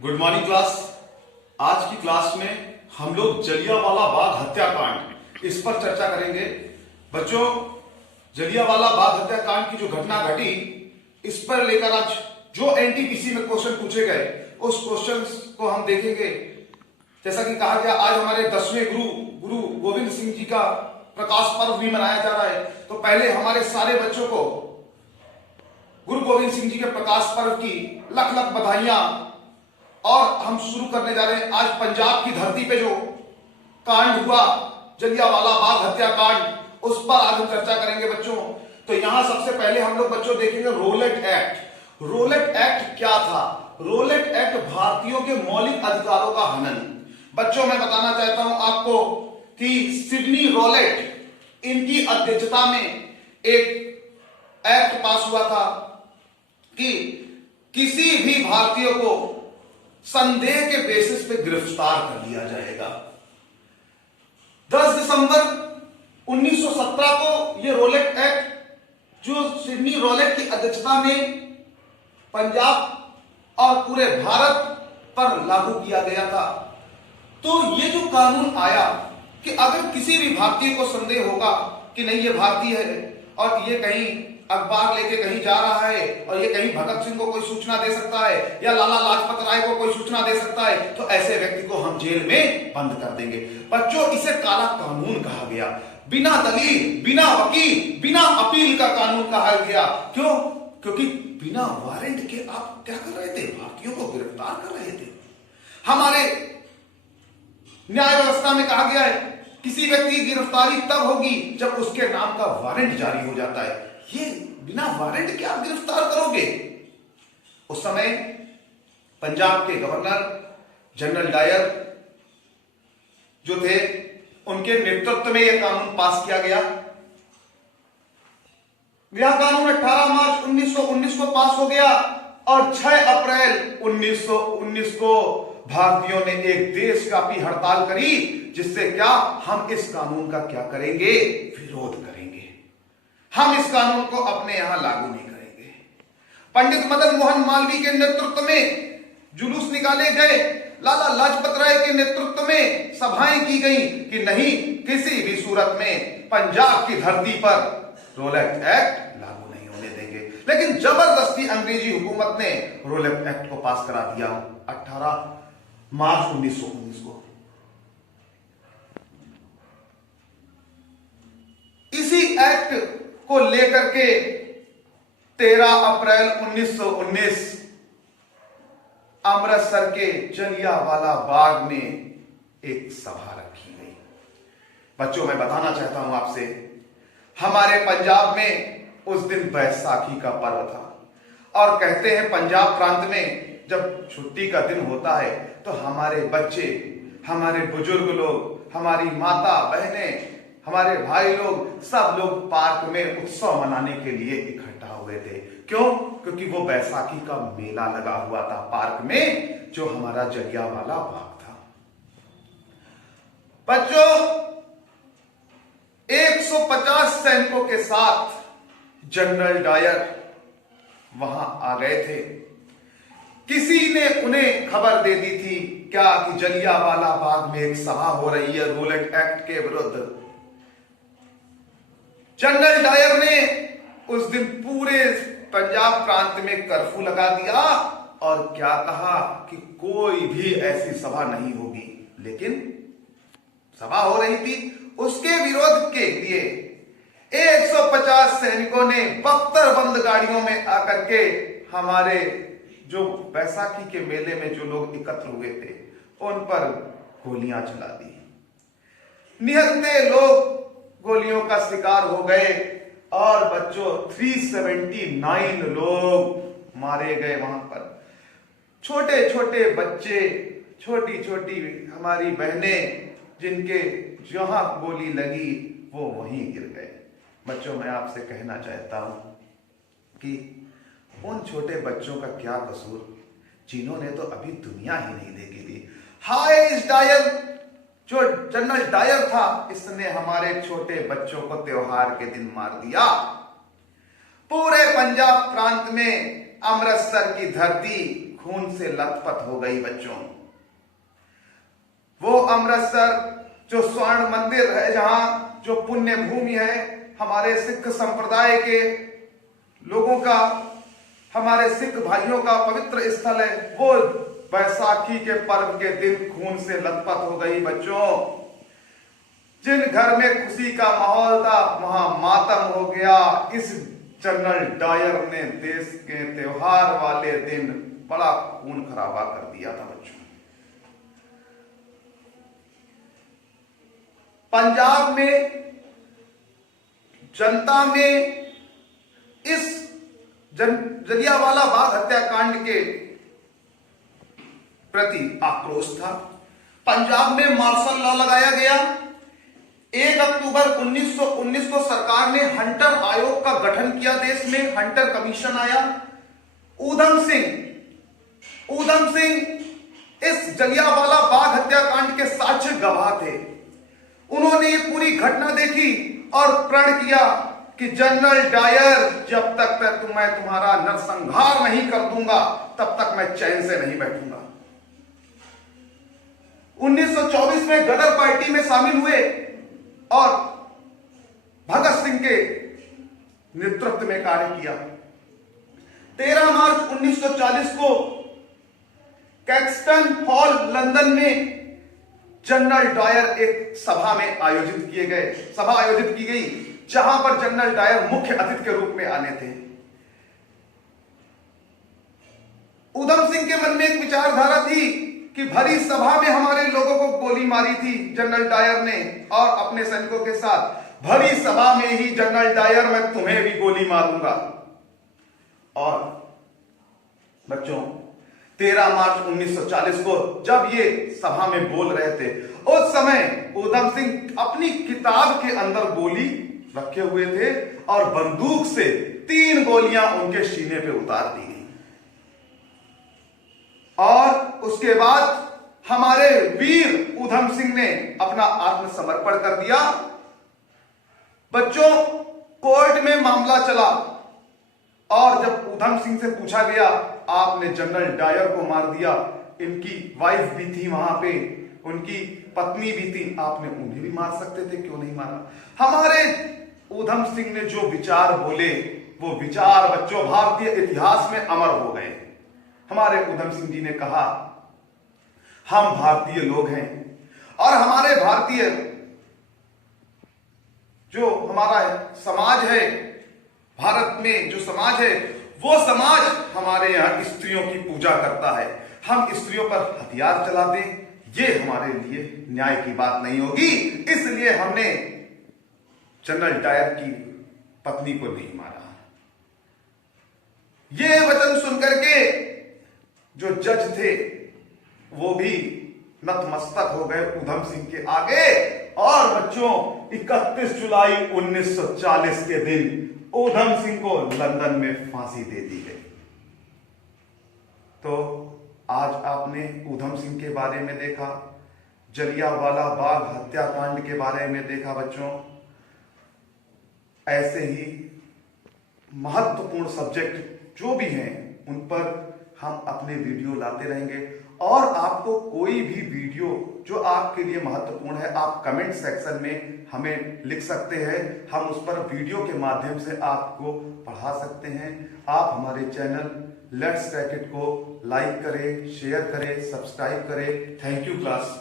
Good morning class. आज की class में हम लोग जलियांवाला बाग हत्याकांड इस पर चर्चा करेंगे। बच्चों, जलियांवाला बाग हत्याकांड की जो घटना घटी इस पर लेकर आज जो एनटीपीसी में क्वेश्चन पूछे गए उस क्वेश्चन को हम देखेंगे। जैसा कि कहा गया, आज हमारे 10वें गुरु गोविंद सिंह जी का प्रकाश पर्व भी मनाया जा रहा है। तो पहले हमारे सारे बच्चों को गुरु गोविंद सिंह जी के प्रकाश पर्व की लख लख बधाइयां। और हम शुरू करने जा रहे हैं। आज पंजाब की धरती पे जो कांड हुआ, जलियांवाला बाग हत्याकांड, उस पर आज हम चर्चा करेंगे बच्चों। तो यहां सबसे पहले हम लोग बच्चों देखेंगे रोलेट एक्ट। रोलेट एक्ट क्या था? रोलेट एक्ट भारतीयों के मौलिक अधिकारों का हनन। बच्चों, मैं बताना चाहता हूं आपको कि सिडनी रोलेट, इनकी अध्यक्षता में एक एक्ट पास हुआ था कि किसी भी भारतीय को संदेह के बेसिस पे गिरफ्तार कर लिया जाएगा। 10 दिसंबर 1917 को यह रोलेट एक्ट, जो सिडनी रोलेट की अध्यक्षता में पंजाब और पूरे भारत पर लागू किया गया था। तो यह जो कानून आया कि अगर किसी भी भारतीय को संदेह होगा कि नहीं ये भारतीय है और ये कहीं अखबार लेके कहीं जा रहा है और ये कहीं भगत सिंह को कोई सूचना दे सकता है या लाला लाजपत राय को कोई सूचना दे सकता है, तो ऐसे व्यक्ति को हम जेल में बंद कर देंगे। बच्चों, इसे काला कानून कहा गया। बिना दलील, बिना वकील, बिना अपील का कानून कहा गया। क्यों? क्योंकि बिना वारंट के आप क्या कर रहे थे? भारतीयों को गिरफ्तार कर रहे थे। हमारे न्याय व्यवस्था में कहा गया है किसी व्यक्ति की गिरफ्तारी तब होगी जब उसके नाम का वारंट जारी हो जाता है। ये बिना वारंट के आप गिरफ्तार करोगे? उस समय पंजाब के गवर्नर जनरल डायर जो थे, उनके नेतृत्व में यह कानून पास किया गया। यह कानून 18 मार्च 1919 को पास हो गया और 6 अप्रैल 1919 को भारतीयों ने एक देशव्यापी हड़ताल करी, जिससे क्या हम इस कानून का क्या करेंगे? विरोध करेंगे। हम इस कानून को अपने यहां लागू नहीं करेंगे। पंडित मदन मोहन मालवीय के नेतृत्व में जुलूस निकाले गए, लाला लाजपत राय के नेतृत्व में सभाएं की गई कि नहीं, किसी भी सूरत में पंजाब की धरती पर रोलेट एक्ट लागू नहीं होने देंगे। लेकिन जबरदस्ती अंग्रेजी हुकूमत ने रोलेट एक्ट को पास करा दिया 18 मार्च 1919 को। इसी एक्ट को लेकर के 13 अप्रैल 1919 अमृतसर के जलियांवाला बाग में एक सभा रखी गई। बच्चों, मैं बताना चाहता हूं आपसे, हमारे पंजाब में उस दिन बैसाखी का पर्व था और कहते हैं पंजाब प्रांत में जब छुट्टी का दिन होता है तो हमारे बच्चे, हमारे बुजुर्ग लोग, हमारी माता बहनें, हमारे भाई लोग, सब लोग पार्क में उत्सव मनाने के लिए इकट्ठा हुए थे। क्यों? क्योंकि वो बैसाखी का मेला लगा हुआ था पार्क में, जो हमारा जलियांवाला बाग था। बच्चों, 150 सैनिकों के साथ जनरल डायर वहां आ गए थे। किसी ने उन्हें खबर दे दी थी क्या कि जलियांवाला बाग में एक सभा हो रही है रोलेट एक्ट के विरुद्ध। जनरल डायर ने उस दिन पूरे पंजाब प्रांत में कर्फ्यू लगा दिया और क्या कहा कि कोई भी ऐसी सभा नहीं होगी। लेकिन सभा हो रही थी, उसके विरोध के लिए 150 सैनिकों ने बख्तरबंद गाड़ियों में आकर के हमारे जो बैसाखी के मेले में जो लोग एकत्र हुए थे उन पर गोलियां चला दी। निहत्थे लोग गोलियों का शिकार हो गए और बच्चों 379 लोग मारे गए। वहां पर छोटे छोटे बच्चे, छोटी छोटी हमारी बहनें, जिनके जहां गोली लगी वो वहीं गिर गए। बच्चों, मैं आपसे कहना चाहता हूं कि उन छोटे बच्चों का क्या कसूर जिन्होंने तो अभी दुनिया ही नहीं देखी थी। हाइस डायर, जो जनरल डायर था, इसने हमारे छोटे बच्चों को त्योहार के दिन मार दिया। पूरे पंजाब प्रांत में अमृतसर की धरती खून से लथपथ हो गई बच्चों। वो अमृतसर जो स्वर्ण मंदिर है, जहां जो पुण्य भूमि है हमारे सिख संप्रदाय के लोगों का, हमारे सिख भाइयों का पवित्र स्थल है, वो बैसाखी के पर्व के दिन खून से लथपथ हो गई बच्चों। जिन घर में खुशी का माहौल था वहां मातम हो गया। इस जनरल डायर ने देश के त्योहार वाले दिन बड़ा खून खराबा कर दिया था बच्चों। पंजाब में जनता में इस जलियांवाला बाग हत्याकांड के प्रति आक्रोश था। पंजाब में मार्शल लॉ लगाया गया। 1 अक्टूबर 1919 को सरकार ने हंटर आयोग का गठन किया। देश में हंटर कमीशन आया। ऊधम सिंह इस जलियांवाला बाग हत्याकांड के साक्ष्य गवाह थे। उन्होंने ये पूरी घटना देखी और प्रण किया कि जनरल डायर, जब तक मैं तुम्हारा नरसंहार नहीं कर दूंगा तब तक मैं चैन से नहीं बैठूंगा। 1924 में गदर पार्टी में शामिल हुए और भगत सिंह के नेतृत्व में कार्य किया। 13 मार्च 1940 को कैक्सटन हॉल लंदन में जनरल डायर एक सभा आयोजित की गई, जहां पर जनरल डायर मुख्य अतिथि के रूप में आने थे। ऊधम सिंह के मन में एक विचारधारा थी कि भरी सभा में हमारे लोगों को गोली मारी थी जनरल डायर ने और अपने सैनिकों के साथ। भरी सभा में ही जनरल डायर, मैं तुम्हें भी गोली मारूंगा। और बच्चों 13 मार्च 1940 को जब ये सभा में बोल रहे थे, उस समय ऊधम सिंह अपनी किताब के अंदर गोली रखे हुए थे और बंदूक से 3 गोलियां उनके सीने पे उतार दी गई। और उसके बाद हमारे वीर ऊधम सिंह ने अपना आत्मसमर्पण कर दिया। बच्चों, कोर्ट में मामला चला और जब ऊधम सिंह से पूछा गया, आपने जनरल डायर को मार दिया, इनकी वाइफ भी थी वहां पे, उनकी पत्नी भी थी, आपने उन्हें भी मार सकते थे, क्यों नहीं मारा? हमारे ऊधम सिंह ने जो विचार बोले, वो विचार बच्चों भारतीय इतिहास में अमर हो गए। हमारे ऊधम सिंह जी ने कहा, हम भारतीय लोग हैं और हमारे भारतीय जो हमारा समाज है, भारत में जो समाज है, वो समाज हमारे यहां स्त्रियों की पूजा करता है। हम स्त्रियों पर हथियार चला दें, ये हमारे लिए न्याय की बात नहीं होगी। इसलिए हमने जनरल डायर की पत्नी को नहीं मारा। ये वचन सुनकर के जो जज थे वो भी नतमस्तक हो गए ऊधम सिंह के आगे। और बच्चों 31 जुलाई 1940 के दिन ऊधम सिंह को लंदन में फांसी दे दी गई। तो आज आपने ऊधम सिंह के बारे में देखा, जलियांवाला बाग हत्याकांड के बारे में देखा। बच्चों, ऐसे ही महत्वपूर्ण सब्जेक्ट जो भी हैं उन पर हम अपने वीडियो लाते रहेंगे। और आपको कोई भी वीडियो जो आपके लिए महत्वपूर्ण है, आप कमेंट सेक्शन में हमें लिख सकते हैं। हम उस पर वीडियो के माध्यम से आपको पढ़ा सकते हैं। आप हमारे चैनल लेट्स क्रैक इट को लाइक करें, शेयर करें, सब्सक्राइब करें। Thank you class.